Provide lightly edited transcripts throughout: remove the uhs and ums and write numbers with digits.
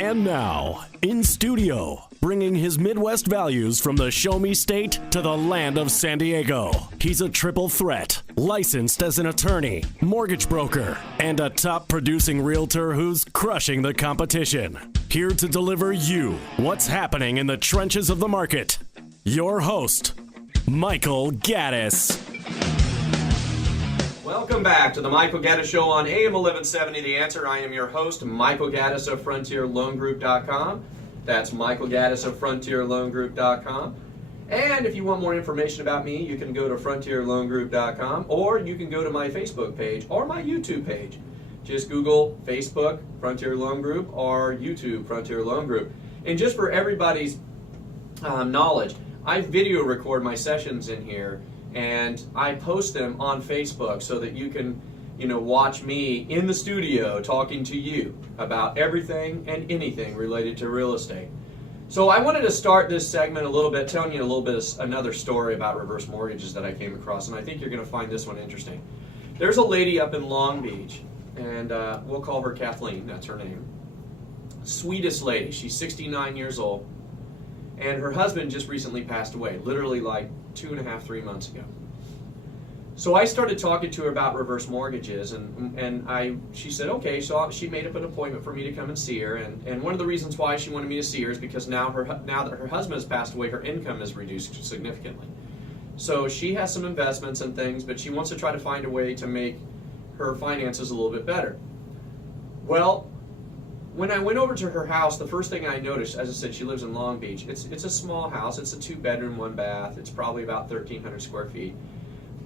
And now, in studio, bringing his Midwest values from the Show Me State to the land of San Diego. He's a triple threat, licensed as an attorney, mortgage broker, and a top producing realtor who's crushing the competition. Here to deliver you what's happening in the trenches of the market. Your host, Michael Gaddis. Welcome back to the Michael Gaddis Show on AM 1170 The Answer. I am your host, Michael Gaddis of FrontierLoanGroup.com. That's Michael Gaddis of FrontierLoanGroup.com. And if you want more information about me, you can go to FrontierLoanGroup.com, or you can go to my Facebook page or my YouTube page. Just Google Facebook Frontier Loan Group or YouTube Frontier Loan Group. And just for everybody's knowledge, I video record my sessions in here, and I post them on Facebook so that you can, watch me in the studio talking to you about everything and anything related to real estate. So I wanted to start this segment a little bit, telling you a little bit of another story about reverse mortgages that I came across, and I think you're going to find this one interesting. There's a lady up in Long Beach, and we'll call her Kathleen, that's her name. Sweetest lady, she's 69 years old, and her husband just recently passed away, literally like 2.5, 3 months ago. So I started talking to her about reverse mortgages, and she said, okay, so she made up an appointment for me to come and see her, and one of the reasons why she wanted me to see her is because now that her husband has passed away, her income is reduced significantly. So she has some investments and things, but she wants to try to find a way to make her finances a little bit better. Well, when I went over to her house, the first thing I noticed, as I said, she lives in Long Beach. It's a small house. It's a 2-bedroom, 1-bath. It's probably about 1,300 square feet.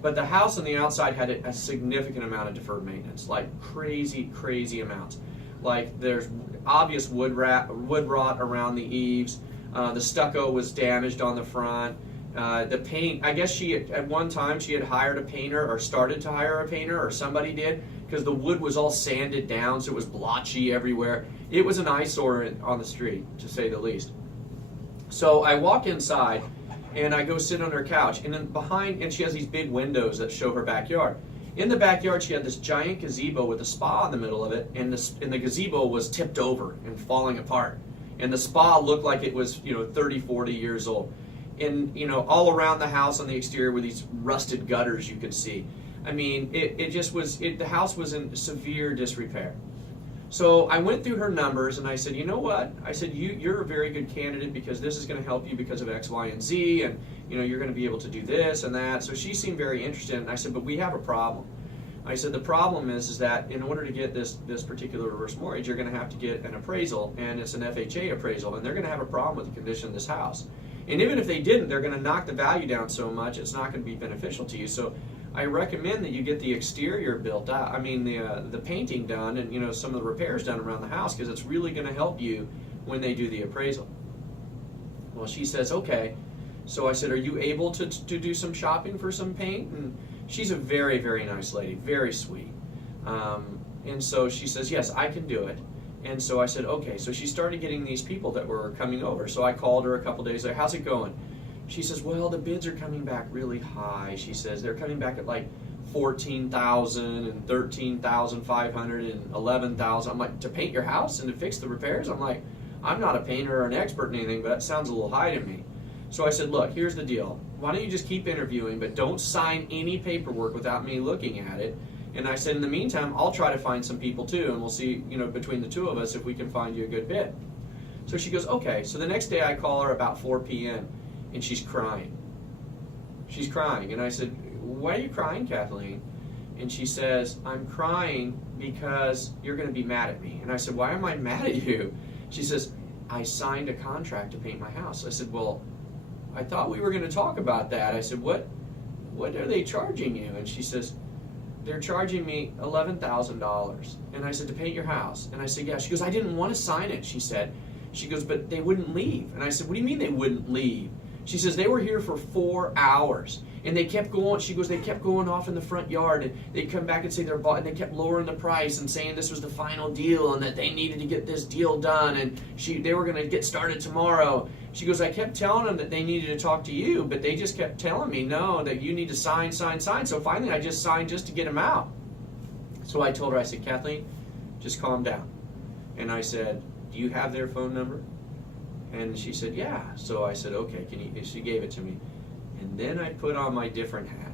But the house on the outside had a significant amount of deferred maintenance, like crazy, crazy amounts. Like there's obvious wood rot around the eaves. The stucco was damaged on the front. The paint, I guess at one time she had hired a painter, or started to hire a painter, or somebody did, because the wood was all sanded down, so it was blotchy everywhere. It was an eyesore on the street, to say the least. So I walk inside, and I go sit on her couch, and then and she has these big windows that show her backyard. In the backyard, she had this giant gazebo with a spa in the middle of it, and the gazebo was tipped over and falling apart. And the spa looked like it was, 30, 40 years old. And, all around the house on the exterior were these rusted gutters you could see. I mean, the house was in severe disrepair. So I went through her numbers, and I said, you know what? I said, you're a very good candidate because this is going to help you because of X, Y, and Z, and you're going to be able to do this and that. So she seemed very interested, and I said, but we have a problem. I said, the problem is that in order to get this particular reverse mortgage, you're going to have to get an appraisal, and it's an FHA appraisal, and they're going to have a problem with the condition of this house. And even if they didn't, they're going to knock the value down so much, it's not going to be beneficial to you. So I recommend that you get the exterior built out, the painting done, and some of the repairs done around the house, because it's really going to help you when they do the appraisal. Well, she says, okay. So I said, are you able to do some shopping for some paint? And she's a very, very nice lady, very sweet. And so she says, yes, I can do it. And so I said, okay. So she started getting these people that were coming over. So I called her a couple days later. How's it going? She says, well, the bids are coming back really high. She says they're coming back at like $14,000 and $13,500 and $11,000. I'm like, to paint your house and to fix the repairs? I'm like, I'm not a painter or an expert in anything, but that sounds a little high to me. So I said, look, here's the deal. Why don't you just keep interviewing, but don't sign any paperwork without me looking at it. And I said, in the meantime, I'll try to find some people too, and we'll see, between the two of us if we can find you a good bid. So she goes, okay. So the next day I call her about 4 p.m. and she's crying. She's crying. And I said, why are you crying, Kathleen? And she says, I'm crying because you're going to be mad at me. And I said, why am I mad at you? She says, I signed a contract to paint my house. I said, well, I thought we were going to talk about that. I said, what are they charging you? And she says, they're charging me $11,000. And I said, to paint your house? And I said, yeah. She goes, I didn't want to sign it, she said. She goes, but they wouldn't leave. And I said, what do you mean they wouldn't leave? She says, they were here for 4 hours. And they kept going, she goes, they kept going off in the front yard, and they'd come back and say they're bought, and they kept lowering the price and saying this was the final deal and that they needed to get this deal done, and they were going to get started tomorrow. She goes, I kept telling them that they needed to talk to you, but they just kept telling me, no, that you need to sign. So finally I just signed just to get them out. So I told her, I said, Kathleen, just calm down. And I said, do you have their phone number? And she said, yeah. So I said, okay, she gave it to me. And then I put on my different hat.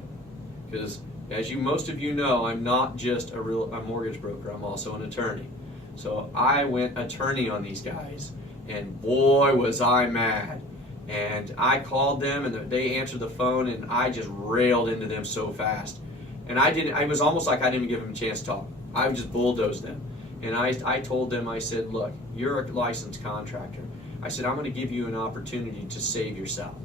Because as most of you know, I'm not just a mortgage broker, I'm also an attorney. So I went attorney on these guys, and boy was I mad. And I called them, and they answered the phone, and I just railed into them so fast. And it was almost like I didn't even give them a chance to talk. I just bulldozed them. And I told them, I said, look, you're a licensed contractor. I said, I'm going to give you an opportunity to save yourself.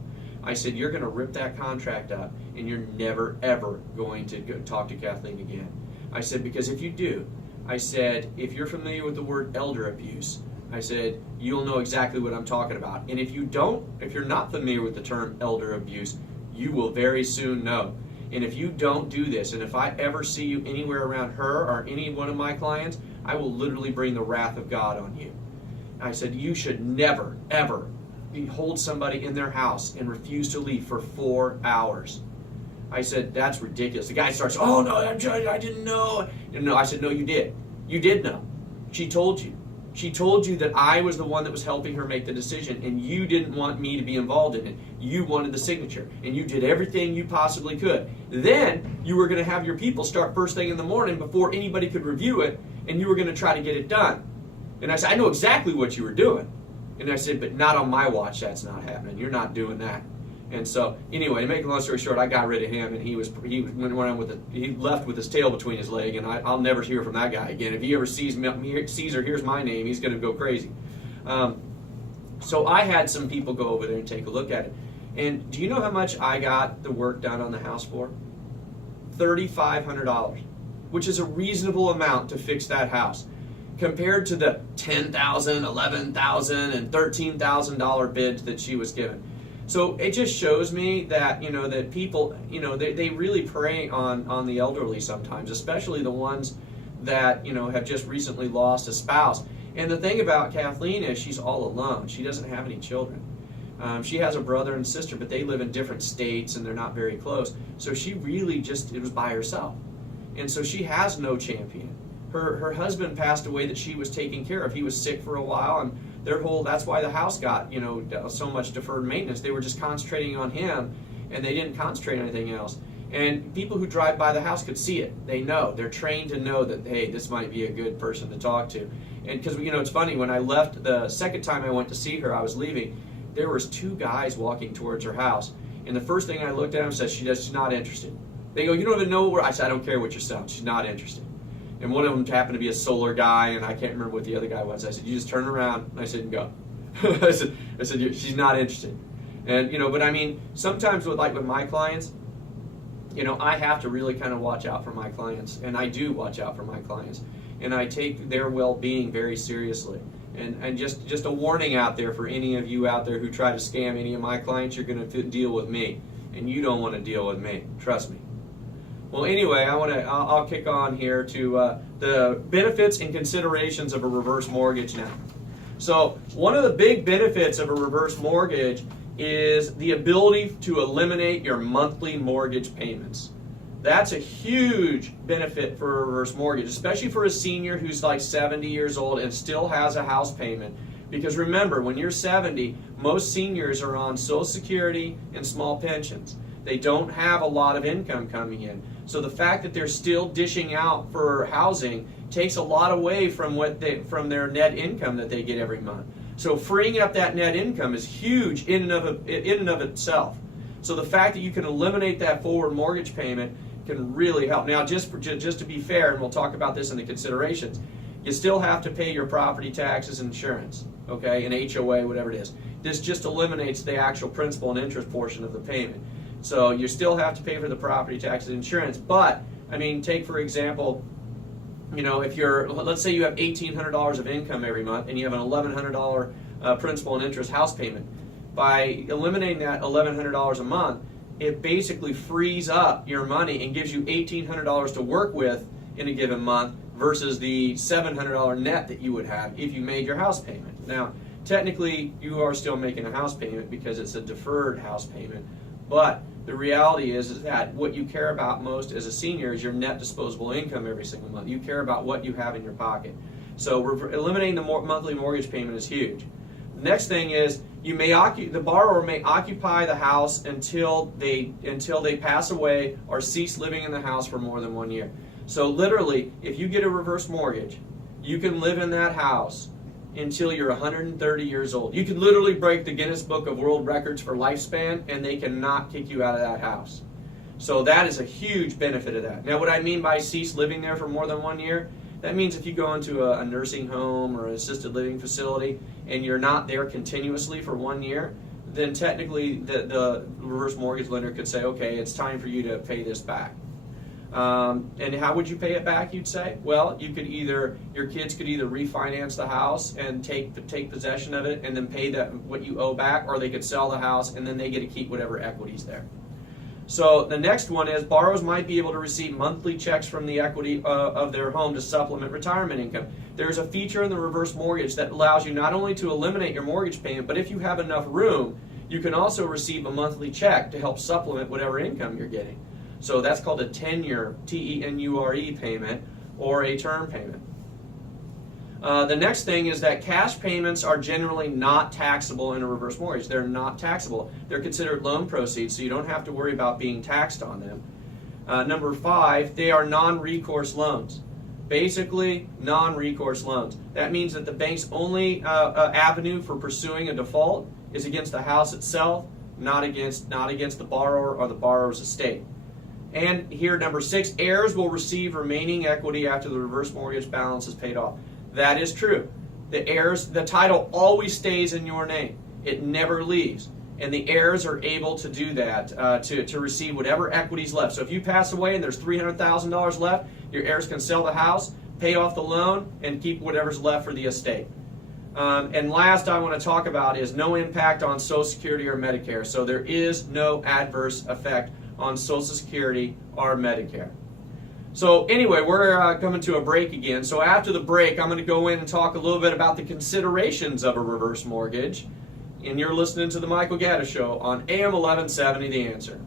I said, you're going to rip that contract up, and you're never, ever going to go talk to Kathleen again. I said, because if you do, I said, if you're familiar with the word elder abuse, I said, you'll know exactly what I'm talking about. And if you're not familiar with the term elder abuse, you will very soon know. And if you don't do this, and if I ever see you anywhere around her or any one of my clients, I will literally bring the wrath of God on you. I said, you should never, ever hold somebody in their house and refuse to leave for 4 hours. I said, that's ridiculous. The guy starts, oh no, I didn't know. No, I said, no, you did. You did know. She told you. She told you that I was the one that was helping her make the decision, and you didn't want me to be involved in it. You wanted the signature, and you did everything you possibly could. Then you were going to have your people start first thing in the morning before anybody could review it, and you were going to try to get it done. And I said, I know exactly what you were doing. And I said, but not on my watch. That's not happening. You're not doing that. And so, anyway, to make a long story short, I got rid of him, and he left with his tail between his leg, and I'll never hear from that guy again. If he ever sees or hears my name, he's going to go crazy. So I had some people go over there and take a look at it. And do you know how much I got the work done on the house for? $3,500, which is a reasonable amount to fix that house, compared to the $10,000, $11,000, and $13,000 bids that she was given. So it just shows me that, that people, they really prey on the elderly sometimes, especially the ones that, have just recently lost a spouse. And the thing about Kathleen is she's all alone. She doesn't have any children. She has a brother and sister, but they live in different states and they're not very close. So she really it was by herself. And so she has no champion. Her husband passed away that she was taking care of. He was sick for a while, and that's why the house got, so much deferred maintenance. They were just concentrating on him, and they didn't concentrate on anything else. And people who drive by the house could see it. They know. They're trained to know that, hey, this might be a good person to talk to. And because, it's funny, when I left the second time I went to see her, I was leaving, there was 2 guys walking towards her house. And the first thing I looked at them said, she's not interested. They go, you don't even know where. I said, I don't care what you're selling. She's not interested. And one of them happened to be a solar guy, and I can't remember what the other guy was. I said, you just turn around. And I said, go. I said, she's not interested. And, but I mean, sometimes with my clients, I have to really kind of watch out for my clients. And I do watch out for my clients. And I take their well-being very seriously. And just a warning out there for any of you out there who try to scam any of my clients, you're going to deal with me. And you don't want to deal with me. Trust me. Well, anyway, I'll kick on here to the benefits and considerations of a reverse mortgage now. So one of the big benefits of a reverse mortgage is the ability to eliminate your monthly mortgage payments. That's a huge benefit for a reverse mortgage, especially for a senior who's like 70 years old and still has a house payment. Because remember, when you're 70, most seniors are on Social Security and small pensions. They don't have a lot of income coming in. So the fact that they're still dishing out for housing takes a lot away from their net income that they get every month. So freeing up that net income is huge in and of itself. So the fact that you can eliminate that forward mortgage payment can really help. Now, just to be fair, and we'll talk about this in the considerations, you still have to pay your property taxes and insurance, okay, and HOA, whatever it is. This just eliminates the actual principal and interest portion of the payment. So you still have to pay for the property taxes and insurance. But, I mean, take for example, if let's say you have $1,800 of income every month and you have an $1,100 principal and interest house payment. By eliminating that $1,100 a month, it basically frees up your money and gives you $1,800 to work with in a given month versus the $700 net that you would have if you made your house payment. Now, technically, you are still making a house payment because it's a deferred house payment, but the reality is that what you care about most as a senior is your net disposable income every single month. You care about what you have in your pocket. So eliminating the monthly mortgage payment is huge. The next thing is the borrower may occupy the house until they pass away or cease living in the house for more than 1 year. So literally, if you get a reverse mortgage, you can live in that house until you're 130 years old. You can literally break the Guinness Book of World Records for lifespan, and they cannot kick you out of that house. So that is a huge benefit of that. Now, what I mean by cease living there for more than 1 year, that means if you go into a nursing home or an assisted living facility and you're not there continuously for 1 year, then technically the reverse mortgage lender could say, okay, it's time for you to pay this back. And how would you pay it back, you'd say? Well, your kids could either refinance the house and take possession of it and then pay what you owe back, or they could sell the house and then they get to keep whatever equity's there. So the next one is borrowers might be able to receive monthly checks from the equity of their home to supplement retirement income. There's a feature in the reverse mortgage that allows you not only to eliminate your mortgage payment, but if you have enough room, you can also receive a monthly check to help supplement whatever income you're getting. So that's called a tenure, T-E-N-U-R-E payment, or a term payment. The next thing is that cash payments are generally not taxable in a reverse mortgage. They're not taxable. They're considered loan proceeds, so you don't have to worry about being taxed on them. Number 5, they are non-recourse loans. Basically, non-recourse loans. That means that the bank's only avenue for pursuing a default is against the house itself, not against the borrower or the borrower's estate. And here, number 6, heirs will receive remaining equity after the reverse mortgage balance is paid off. That is true. The title always stays in your name. It never leaves. And the heirs are able to do that, to receive whatever equity's left. So if you pass away and there's $300,000 left, your heirs can sell the house, pay off the loan, and keep whatever's left for the estate. And last I want to talk about is no impact on Social Security or Medicare. So there is no adverse effect on Social Security or Medicare. So anyway, we're coming to a break again. So after the break, I'm going to go in and talk a little bit about the considerations of a reverse mortgage. And you're listening to the Michael Gaddis Show on AM 1170, The Answer.